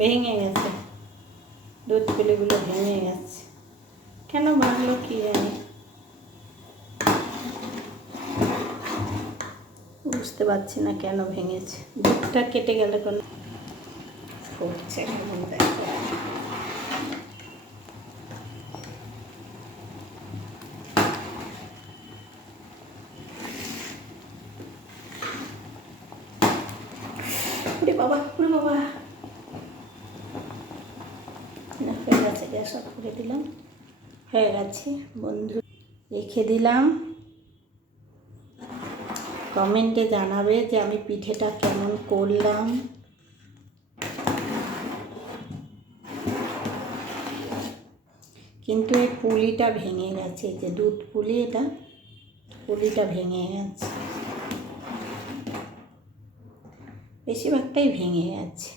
ভেঙে গেছে, দুধ পুলিগুলো ভেঙে গেছে। কেন ভাঙলো কি জানি, বুঝতে পারছি না কেন ভেঙেছে। দুধটা কেটে গেলে কোনো ফুটছে কেমন দেখো। ওরে বাবা, ওরে বাবা, হয়ে গেছে, গ্যাস অফ করে দিলাম। হয়ে গেছে বন্ধু, রেখে দিলাম। কমেন্টে জানাবে যে আমি পিঠেটা কেমন করলাম। কিন্তু এই পুলিটা ভেঙে গেছে, যে দুধ পুলি, এটা পুলিটা ভেঙে গেছে, বেশিরভাগটাই ভেঙে গেছে।